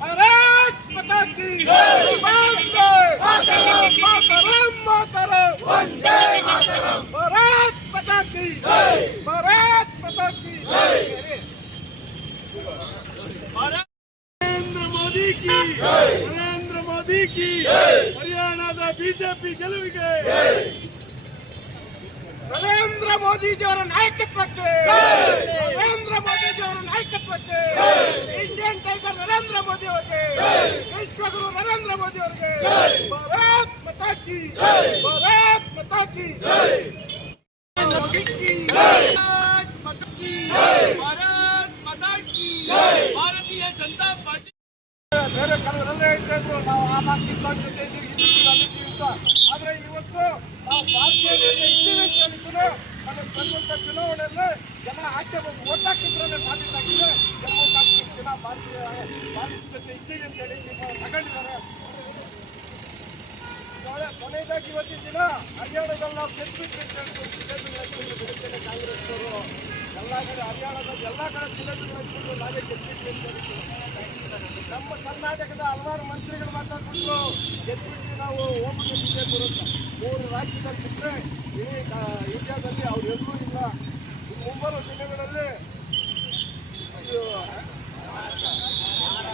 भारत माता की भारत माता की भारत माता की नरेंद्र मोदी की हरियाणाದ ಬಿಜೆಪಿ ಗೆಲುವಿಗೆ ನರೇಂದ್ರ ಮೋದಿಜಿಯವರ ನಾಯಕತ್ವಕ್ಕೆ ನರೇಂದ್ರ ಮೋದಿಜಿಯವರ ನಾಯಕತ್ವಕ್ಕೆ ಇಂಡಿಯನ್ ಟೈಗರ್ ನರೇಂದ್ರ ಮೋದಿ ಅವರಿಗೆ ವಿಶ್ವಗುರು ನರೇಂದ್ರ ಮೋದಿ ಅವರಿಗೆ ಭಾರತ್ ಮಾತಾ ಕಿ ಭಾರತ್ ಮಾತಾ ಕಿ ಭಾರತ್ ಮಾತಾ ಕಿ ಭಾರತೀಯ ಜನತಾ ಪಾರ್ಟಿ ಬೇರೆ ಕೆಲವರೆಲ್ಲ ಹೇಳ್ತಾ ಇದ್ರು ನಾವು ಆಮ್ ಆದ್ಮಿ ಜೊತೆ ಅಂತ. ಆದ್ರೆ ಇವತ್ತು ನಾವು ಭಾರತೀಯ ಇದ್ದೀವಿ ಅಂತ ಹೇಳಿದ್ರು ನಮಗೆ ಬರುವಂತ ಚುನಾವಣೆಯಲ್ಲಿ ಜನ ಆಚೆ ಬಂದು ಓಟ್ ಹಾಕಿದ್ರಲ್ಲೇ ಸಾಬೀತಾಗಿದೆ. ಜಮ್ಮು ಕಾಶ್ಮೀರ ಜನ ಭಾರತೀಯ ಜೊತೆ ಇದ್ದೀವಿ ಅಂತ ಹೇಳಿ ತಗೊಂಡಿದ್ದಾರೆ. ಕೊನೆಯದಾಗಿ ಇವತ್ತಿನ ದಿನ ಹರಿಯಾಣದಲ್ಲಿ ನಾವು ಗೆದ್ಬಿಟ್ಟು ಕಾಂಗ್ರೆಸ್ನವರು ಎಲ್ಲ ಕಡೆ ಹರಿಯಾಣದಲ್ಲಿ ಎಲ್ಲ ಕಡೆ ಜಿಲ್ಲೆಗಳು ನಾವೇ ಗೆದ್ಬಿಟ್ಟು ಅಂತ ನಮ್ಮ ಕರ್ನಾಟಕದ ಹಲವಾರು ಮಂತ್ರಿಗಳು ಮಾತಾಡ್ಬಿಟ್ರು ಗೆದ್ಬಿಟ್ಟು ನಾವು ಹೋಗ್ಬಿಟ್ಟು ಬಿಜೆಪಿ ಅಂತ. 3 ರಾಜ್ಯದಲ್ಲಿ ಬಿಟ್ಟರೆ ಇಡೀ ಇಂಡಿಯಾದಲ್ಲಿ ಅವರೆಲ್ಲೂ ಇಲ್ಲ. ಮುಂಬರುವ ದಿನಗಳಲ್ಲಿ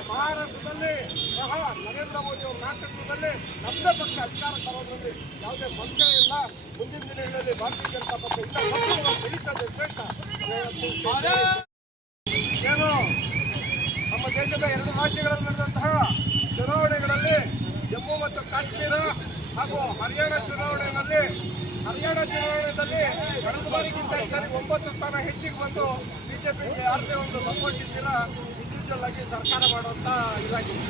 ಮಹಾರಾಷ್ಟ್ರದಲ್ಲಿ ಸಹ ನರೇಂದ್ರ ಮೋದಿ ಅವರ ನಾಯಕತ್ವದಲ್ಲಿ ನಮ್ಮದೇ ಪಕ್ಷ ಅಧಿಕಾರ ತರೋದ್ರಲ್ಲಿ ಯಾವುದೇ ಸಂಶಯ ಇಲ್ಲ. ಮುಂದಿನ ದಿನಗಳಲ್ಲಿ ಭಾರತೀಯ ಜನತಾ ಪಕ್ಷ ಇಲ್ಲ ಬೆಳೀತದೆ ಶ್ರೇಷ್ಠ. ಏನು ನಮ್ಮ ದೇಶದ 2 ರಾಜ್ಯಗಳಲ್ಲಿ ನಡೆದಂತಹ ಚುನಾವಣೆಗಳಲ್ಲಿ ಜಮ್ಮು ಮತ್ತು ಕಾಶ್ಮೀರ ಹಾಗೂ ಹರಿಯಾಣ ಚುನಾವಣೆಯಲ್ಲಿ ಕಳೆದ ಬಾರಿಗಿಂತ ಈ ಸಾರಿ 9 ಸ್ಥಾನ ಹೆಚ್ಚಿಗೆ ಬಂದು ಬಿಜೆಪಿಗೆ ಯಾರದೇ ಒಂದು ಸಪೋರ್ಟ್ ಇದ್ದೀರಾ ಇಂಡಿವಿಜುವಲ್ ಆಗಿ ಸರ್ಕಾರ ಮಾಡುವಂತ ಇದಾಗಿದೆ.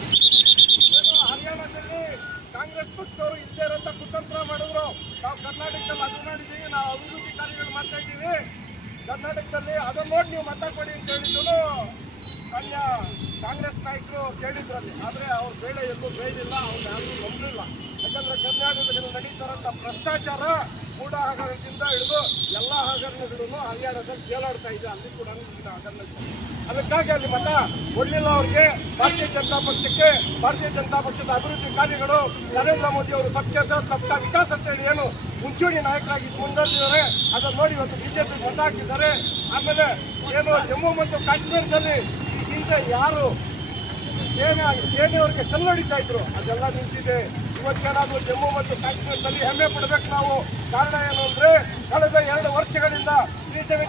ಏನು ಹರಿಯಾಣದಲ್ಲಿ ಕಾಂಗ್ರೆಸ್ ಪಕ್ಷದವರು ಇಲ್ಲದೇ ಇರೋಂಥ ಕುತಂತ್ರ ಮಾಡಿದ್ರು. ನಾವು ಕರ್ನಾಟಕದಲ್ಲಿ ಅದು ಮಾಡಿದ್ದೀವಿ, ನಾವು ಅಭಿವೃದ್ಧಿ ಕಾರ್ಯಗಳು ಮಾಡ್ತಾ ಇದ್ದೀವಿ ಕರ್ನಾಟಕದಲ್ಲಿ, ಅದನ್ನು ನೋಡಿ ನೀವು ಮತ ಕೊಡಿ ಅಂತ ಹೇಳಿದ್ರು ಅನ್ಯ ಕಾಂಗ್ರೆಸ್ ನಾಯಕರು ಕೇಳಿದ್ರಲ್ಲಿ. ಆದರೆ ಅವ್ರ ಬೇಳೆ ಎಲ್ಲೂ ಬೇಯಿಲ್ಲ, ಅವ್ರು ಯಾರೂ ನಂಬಲಿಲ್ಲ. ಯಾಕಂದರೆ ಕರ್ನಾಟಕದಲ್ಲಿ ನಡೀತಾರಂಥ ಭ್ರಷ್ಟಾಚಾರ ಕೂಡ ಹಗರಣದಿಂದ ಹಿಡಿದು ಎಲ್ಲ ಹಗರಣಗಳನ್ನು ಹರಿಯಾಣದಲ್ಲಿ ತೇಲಾಡ್ತಾ ಇದೆ. ಅಲ್ಲಿ ಕೂಡ ಹಗರಣ. ಅದಕ್ಕಾಗಿ ಅಲ್ಲಿ ಮತ ಕೊಡಲಿಲ್ಲ ಅವ್ರಿಗೆ. ಭಾರತೀಯ ಜನತಾ ಪಕ್ಷಕ್ಕೆ, ಭಾರತೀಯ ಜನತಾ ಪಕ್ಷದ ಅಭಿವೃದ್ಧಿ ಕಾರ್ಯಗಳು ನರೇಂದ್ರ ಮೋದಿ ಅವರು ಸಬ್ಕೆ ಸಾಥ್ ಸಬ್ಕಾ ವಿಕಾಸ್ ಅಂತೇಳಿ ಏನು ಮುಂಚೂಣಿ ನಾಯಕರಾಗಿ ಮುಂದುವರೆದಿದ್ದಾರೆ, ಅದನ್ನು ನೋಡಿ ಇವತ್ತು ಬಿಜೆಪಿ ಮತ ಹಾಕಿದ್ದಾರೆ. ಆಮೇಲೆ ಏನು ಜಮ್ಮು ಮತ್ತು ಕಾಶ್ಮೀರದಲ್ಲಿ ಹಿಂದೆ ಯಾರು ಸೇನೆಯವರಿಗೆ ಕಲ್ಲೊಡಿತಾ ಇದ್ರು ಅದೆಲ್ಲ ನಿಂತಿದೆ. ಇವತ್ತೇನಾದರೂ ಜಮ್ಮು ಮತ್ತು ಕಾಶ್ಮೀರದಲ್ಲಿ ಹೆಮ್ಮೆ ಪಡಬೇಕು ನಾವು. ಕಾರಣ ಏನು ಅಂದರೆ ಕಳೆದ 2 ವರ್ಷಗಳಿಂದ ಬಿಜೆಪಿ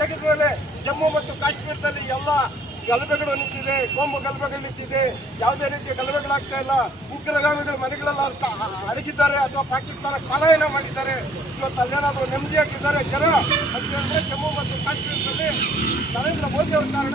ತೆಗೆದ ಮೇಲೆ ಜಮ್ಮು ಮತ್ತು ಕಾಶ್ಮೀರದಲ್ಲಿ ಎಲ್ಲ ಗಲಭೆಗಳು ನಿಂತಿದೆ, ಕೋಮು ಗಲಭೆಗಳು ನಿಂತಿದೆ. ಯಾವುದೇ ರೀತಿಯ ಗಲಭೆಗಳಾಗ್ತಾ ಇಲ್ಲ. ಉಗ್ರಗಾಮಿಗಳು ಮನೆಗಳೆಲ್ಲ ಅಡಗಿದ್ದಾರೆ ಅಥವಾ ಪಾಕಿಸ್ತಾನ ಪಲಾಯನ ಮಾಡಿದ್ದಾರೆ. ಇವತ್ತು ಅಲ್ಲೇನಾದರೂ ನೆಮ್ಮದಿಯಾಗಿದ್ದಾರೆ ಜನ. ಅಂತಂದರೆ ಜಮ್ಮು ಮತ್ತು ಕಾಶ್ಮೀರದಲ್ಲಿ ನರೇಂದ್ರ ಮೋದಿ ಅವರ ಕಾರಣ.